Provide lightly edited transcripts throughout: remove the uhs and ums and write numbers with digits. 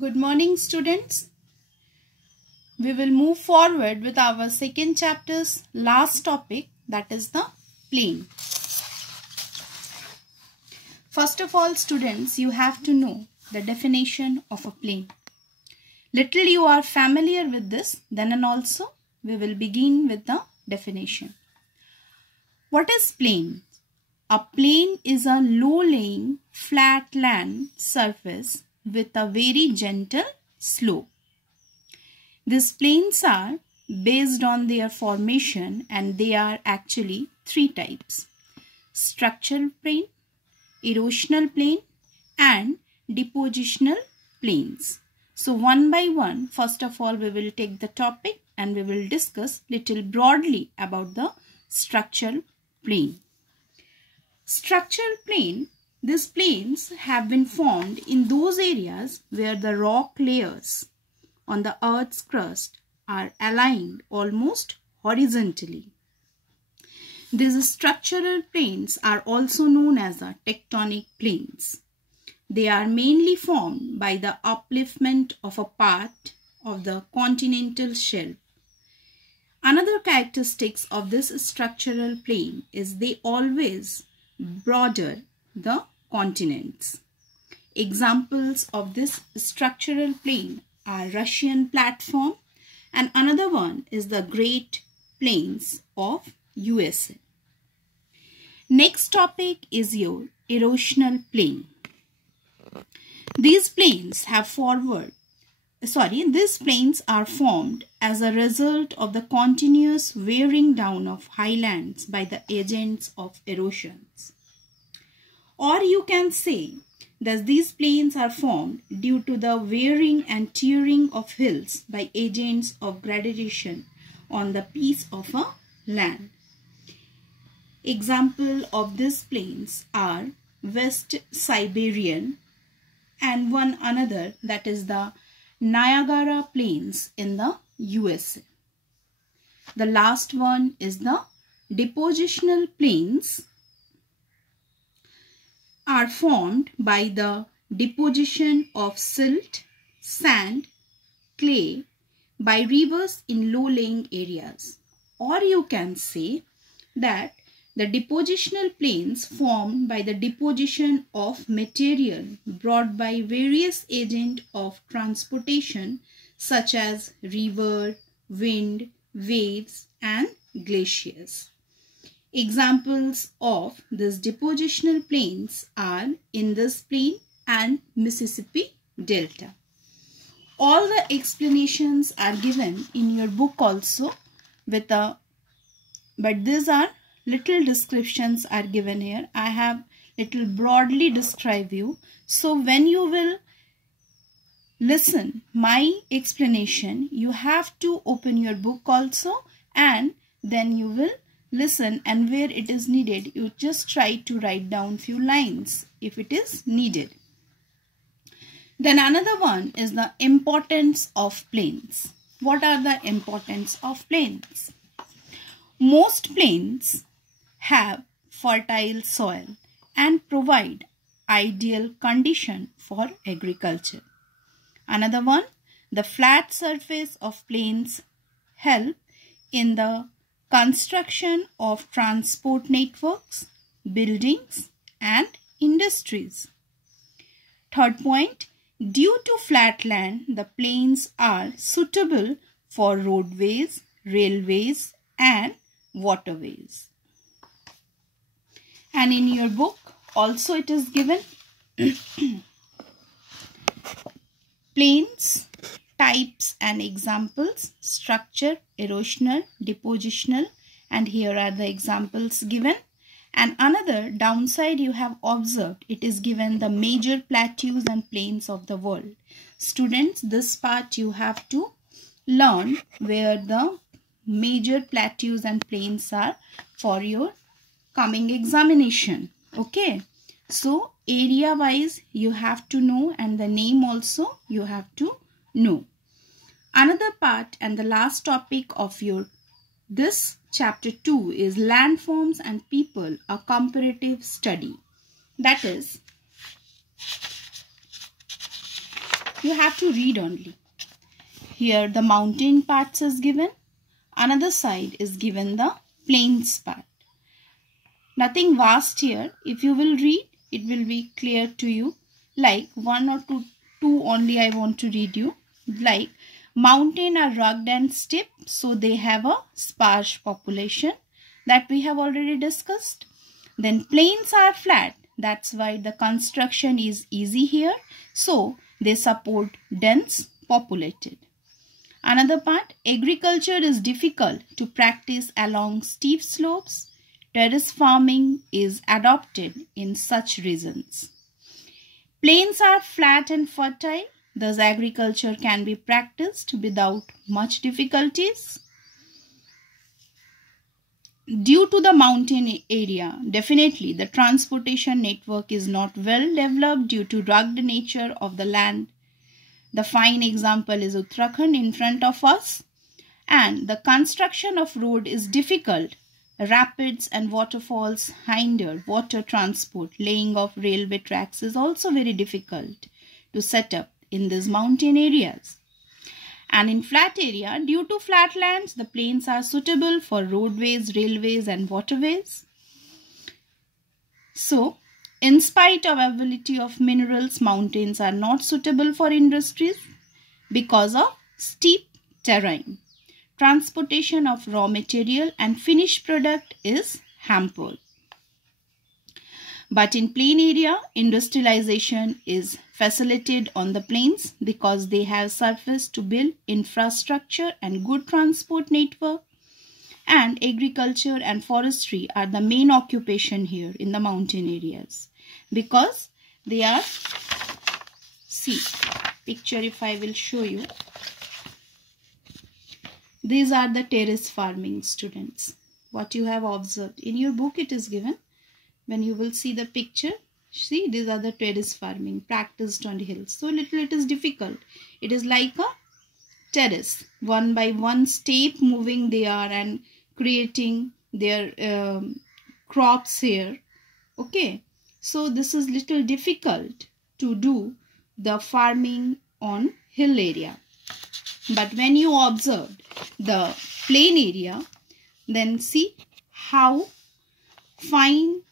Good morning, students. We will move forward with our second chapter's last topic, that is the plane. First of all, students, you have to know the definition of a plane. Little you are familiar with this, then and also we will begin with the definition. What is plane? A plane is a low-lying flat land surface with a very gentle slope. These planes are based on their formation and they are actually three types: structural plane, erosional plane and depositional planes. So one by one, first of all we will take the topic and we will discuss little broadly about the structural plane. Structural plane. These planes have been formed in those areas where the rock layers on the Earth's crust are aligned almost horizontally. These structural planes are also known as the tectonic planes. They are mainly formed by the upliftment of a part of the continental shelf. Another characteristic of this structural plane is they always border the continents. Examples of this structural plane are Russian platform and another one is the Great Plains of USA. Next topic is your erosional plane. These planes are formed as a result of the continuous wearing down of highlands by the agents of erosions. Or you can say that these plains are formed due to the wearing and tearing of hills by agents of gradation on the piece of a land. Example of these plains are West Siberian and one another, that is the Niagara Plains in the USA. The last one is the depositional plains are formed by the deposition of silt, sand, clay by rivers in low-lying areas. Or you can say that the depositional plains formed by the deposition of material brought by various agents of transportation such as river, wind, waves and glaciers. Examples of these depositional plains are Indus Plain and Mississippi Delta. All the explanations are given in your book also but these are little descriptions are given here. I have little broadly described you. So when you will listen my explanation, you have to open your book also and then you will listen, and where it is needed, you just try to write down few lines if it is needed. Then another one is the importance of plains. What are the importance of plains? Most plains have fertile soil and provide ideal condition for agriculture. Another one, the flat surface of plains help in the construction of transport networks, buildings and industries. Third point, due to flat land, the plains are suitable for roadways, railways and waterways. And in your book also it is given plains, types and examples, structure, erosional, depositional, and here are the examples given. And another downside you have observed, it is given the major plateaus and plains of the world. Students, this part you have to learn where the major plateaus and plains are for your coming examination. Okay, so area wise you have to know and the name also you have to know. Another part and the last topic of your this chapter 2 is landforms and people, a comparative study. That is you have to read only. Here the mountain parts is given. Another side is given the plains part. Nothing vast here. If you will read, it will be clear to you. Like one or two only I want to read you. Like mountain are rugged and steep, so they have a sparse population that we have already discussed. Then plains are flat. That's why the construction is easy here. So they support dense populated. Another part, agriculture is difficult to practice along steep slopes. Terrace farming is adopted in such regions. Plains are flat and fertile, thus agriculture can be practiced without much difficulties. Due to the mountain area, definitely the transportation network is not well developed due to rugged nature of the land. The fine example is Uttarakhand in front of us. And the construction of road is difficult. Rapids and waterfalls hinder water transport. Laying of railway tracks is also very difficult to set up in these mountain areas. And in flat area, due to flat lands, the plains are suitable for roadways, railways and waterways. So, in spite of availability of minerals, mountains are not suitable for industries because of steep terrain. Transportation of raw material and finished product is hampered. But in plain area, industrialization is facilitated on the plains because they have surface to build infrastructure and good transport network. And agriculture and forestry are the main occupation here in the mountain areas because they are, see, picture if I will show you. These are the terrace farming, students. What you have observed in your book it is given. When you will see the picture, see these are the terrace farming practiced on hills. So little it is difficult. It is like a terrace. One by one step moving they are and creating their crops here. Okay. So this is little difficult to do the farming on hill area. But when you observe the plain area, then see how fine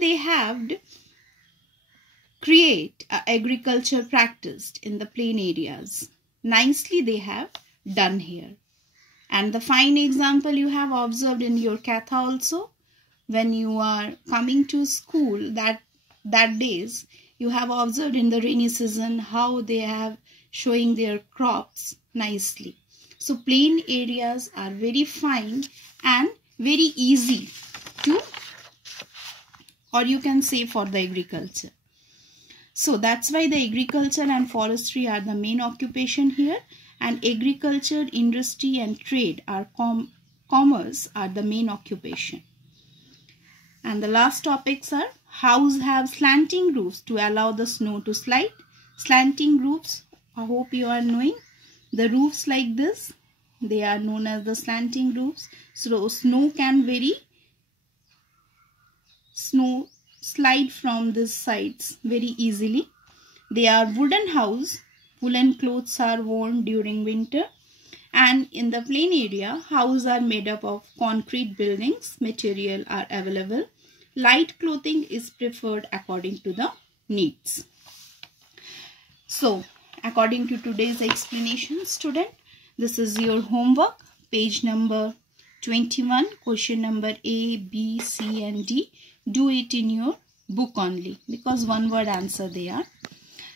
they have create agriculture practiced in the plain areas. Nicely they have done here. And the fine example you have observed in your Katha also, when you are coming to school that days, you have observed in the rainy season how they have showing their crops nicely. So plain areas are very fine and very easy to, or you can say for the agriculture. So that's why the agriculture and forestry are the main occupation here, and agriculture, industry and trade are commerce are the main occupation. And the last topics are houses have slanting roofs to allow the snow to slide. Slanting roofs, I hope you are knowing. The roofs like this, they are known as the slanting roofs. So snow can slide from these sides very easily. They are wooden house. Woolen clothes are worn during winter. And in the plain area, houses are made up of concrete buildings. Material are available. Light clothing is preferred according to the needs. So, according to today's explanation, student, this is your homework. Page number 21, question number A, B, C and D. Do it in your book only because one word answer they are.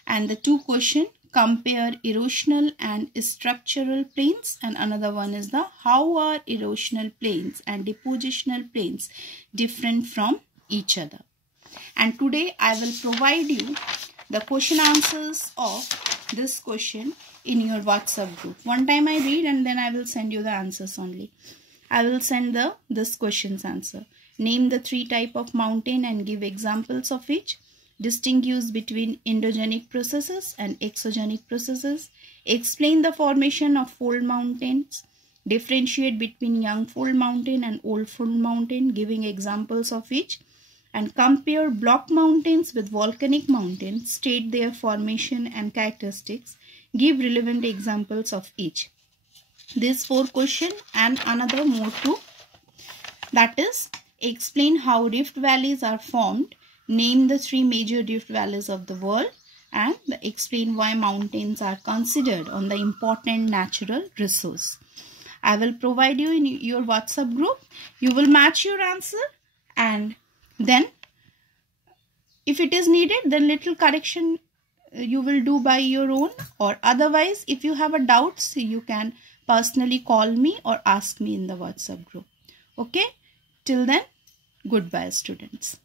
And the two question, compare erosional and structural plains, and another one is the how are erosional plains and depositional plains different from each other. And today I will provide you the question answers of this question in your WhatsApp group. One time I read and then I will send you the answers only. I will send this question's answer. Name the 3 types of mountain and give examples of each. Distinguish between endogenic processes and exogenic processes. Explain the formation of fold mountains. Differentiate between young fold mountain and old fold mountain, giving examples of each. and compare block mountains with volcanic mountains, state their formation and characteristics, give relevant examples of each. These 4 questions and another more too. That is, explain how rift valleys are formed, name the 3 major rift valleys of the world, and explain why mountains are considered on the important natural resource. I will provide you in your WhatsApp group. You will match your answer, and then if it is needed, then little correction you will do by your own, or otherwise if you have a doubts, you can personally call me or ask me in the WhatsApp group. Okay, till then, goodbye students.